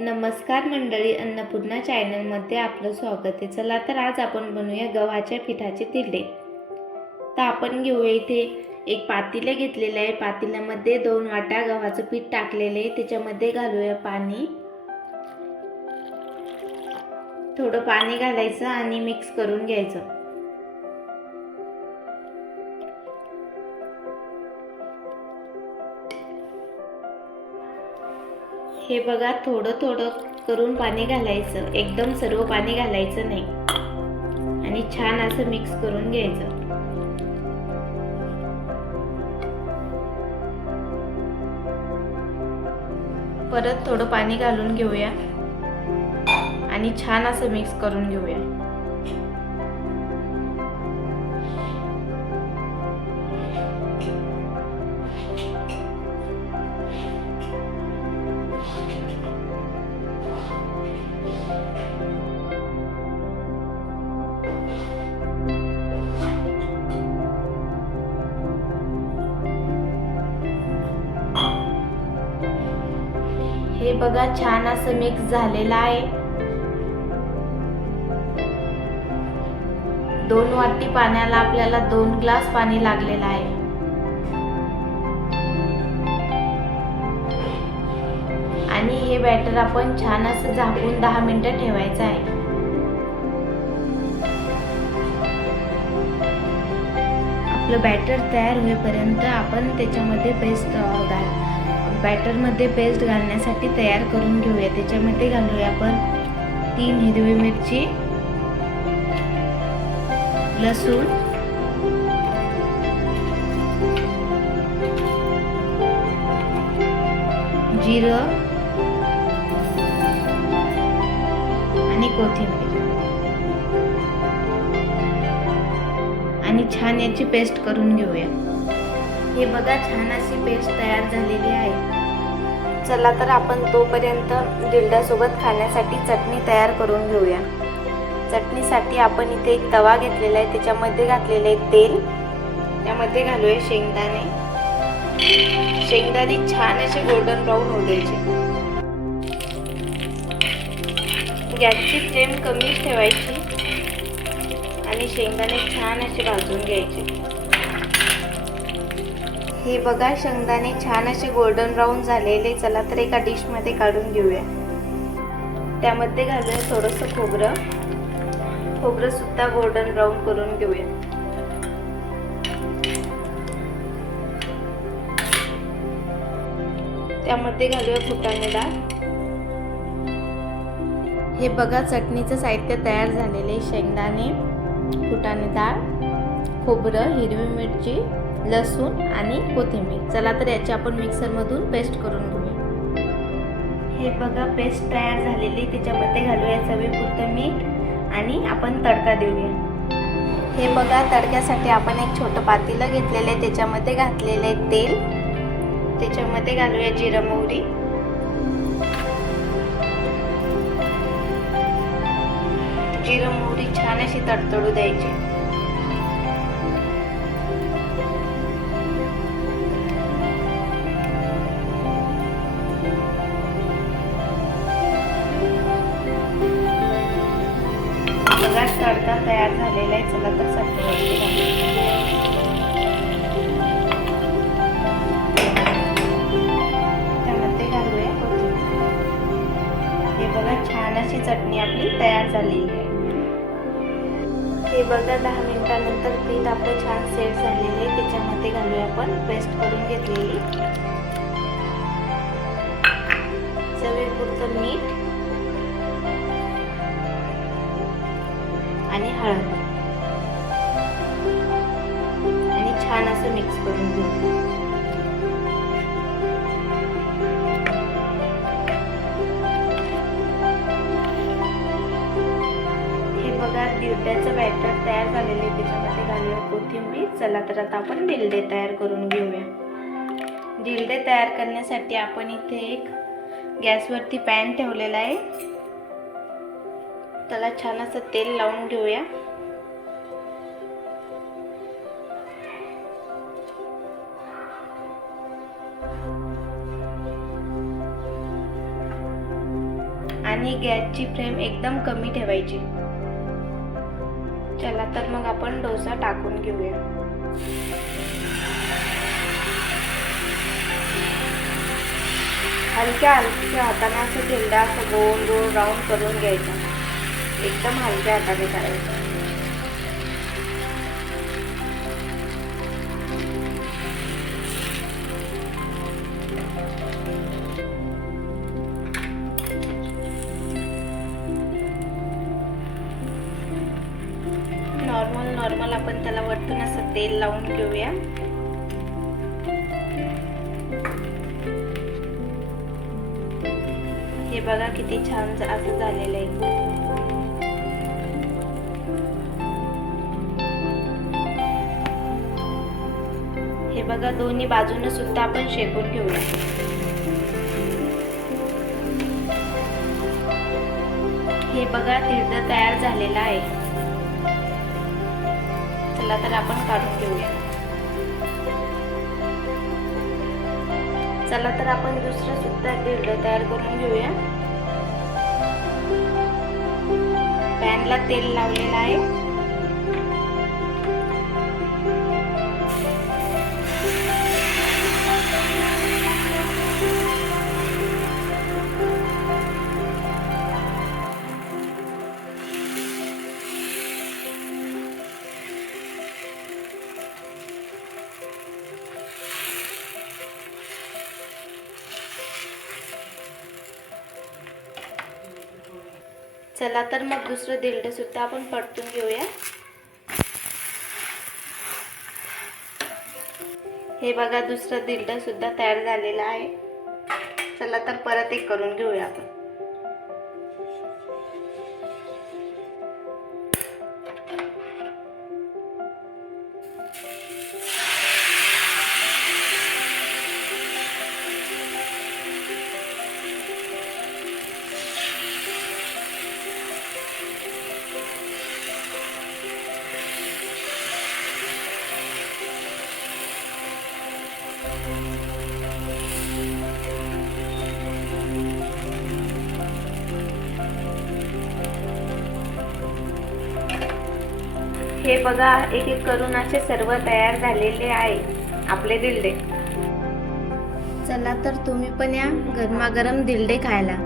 नमस्कार मंडळी, अन्नपूर्णा चॅनलमध्ये आपलं स्वागत आहे. चला तर आज आपण बनवूया गव्हाच्या पिठाचे तिरडे. तर आपण घेऊया इथे एक पातेलं घेतलेलं आहे. पातेल्यामध्ये 2 वाट्या गव्हाचं पीठ टाकलेलं आहे. त्याच्यामध्ये घालूया पाणी. थोडं पाणी घालायचं आणि मिक्स करून घ्यायचं. हे बघा, थोडं थोडं करून पाणी घालायचं, एकदम सर्व पाणी घालायचं नाही. आणि छान असं मिक्स करून घ्यायचं. परत थोडं पाणी घालून घेऊया आणि छान असं मिक्स करून घेऊया. हे बघा, छान असं मिक्स झालेलं आहे. 2 वाटी पाण्याला आपल्याला 2 ग्लास पाणी लागलेलं आहे. आणि हे बॅटर आपण छान असं झाकून 10 मिनिटं ठेवायचं आहे. आपलं बॅटर तयार होईपर्यंत आपण त्याच्यामध्ये बॅटरमध्ये पेस्ट घालण्यासाठी तयार करून घेऊया. त्याच्यामध्ये घालूया आपण 3 हिरवी मिरची, लसूण, जिरं आणि कोथिंबीर आणि छान याची पेस्ट करून घेऊया. हे बघा, छान अशी पेस्ट तयार झालेली आहे. चला तर आपण तोपर्यंत दिरड्यासोबत खाण्यासाठी चटणी तयार करून घेऊया. चटणीसाठी आपण इथे एक तवा घेतलेला आहे. त्याच्यामध्ये घातलेले आहे तेल. त्यामध्ये घालूया शेंगदाणे. शेंगदाणे छान असे गोल्डन ब्राऊन होऊ द्यायचे. गॅसची फ्लेम कमी ठेवायची आणि शेंगदाणे छान असे भाजून घ्यायचे. हे बघा, शेंगदाणे छान असे गोल्डन ब्राऊन झालेले. चला तर एका डिश मध्ये काढून घेऊया. त्यामध्ये घालूया थोडंसं खोबरं. खोबरं सुद्धा गोल्डन ब्राऊन करून घेऊया. त्यामध्ये घालूया फुटाणे डाळ. हे बघा, चटणीचं साहित्य तयार झालेले. शेंगदाणे, फुटाणे डाळ, खोबरं, हिरवी मिरची, लसूण आणि कोथिंबीर. चला तर याची आपण मिक्सरमधून पेस्ट करून घेऊया. हे बघा, पेस्ट तयार झालेली. त्याच्यामध्ये घालूया चवीपुरतं मीठ आणि आपण तडका देऊया. हे बघा, तडक्यासाठी आपण एक छोटं पातेलं घेतलेलं आहे. त्याच्यामध्ये घातलेलं आहे तेल. त्याच्यामध्ये घालूया जिरं, मोहरी, छान अशी तडतडू द्यायची. बघा, तडका तयार झालेला आहे. चला तर चटणी त्यामध्ये घालूया कोथिंबीर. हे बघा, छान अशी चटणी आपली तयार झालेली आहे. हे बघा, 10 मिनिटानंतर पीठ आपलं छान सेट झालेले आहे. त्याच्यामध्ये घालूया आपण पेस्ट करून घेतलेली. चवीपुरतं मीठ आणि हळद आणि छान असं मिक्स करून घेऊ. हे बघा, दिरड्याचं बॅटर तयार झालेले. त्याच्यामध्ये घालूया कोथिंबीर. चला तर आता आपण दिरडे तयार करून घेऊया. दिरडे तयार करण्यासाठी आपण इथे एक गॅसवरती पॅन ठेवलेला आहे. त्याला छान असं तेल लावून घेऊया. आणि गॅसची फ्लेम एकदम कमी ठेवायची. चला तर मग आपण डोसा टाकून घेऊया. हलक्या हाताने असं धिरडा असं गोल गोल राऊंड करून घ्यायचा. एकदम हलक्या हाताने करायचं. नॉर्मल आपण त्याला वरतून असं तेल लावून घेऊया. हे बघा किती छान असं झालेलं आहे. हे बघा दोन्ही बाजूने सुद्धा आपण शेकून घेऊया. हे बघा धिरडं तयार झालेलं आहे. चला तर आपण काढून घेऊया. चला तर आपण दुसरं सुद्धा धिरडं तयार करून घेऊया. पॅनला तेल लावलेलं आहे. चला तर मग दुसरं धिरडं सुद्धा आपण परतून घेऊया. हे बघा दुसरं धिरडं सुद्धा तयार झालेलं आहे. चला तर परत एक करून घेऊया आपण. हे बघा एक एक करून असे सर्व तयार झालेले आहे आपले धिरडे. चला तर तुम्ही पण या गरमागरम धिरडे खायला.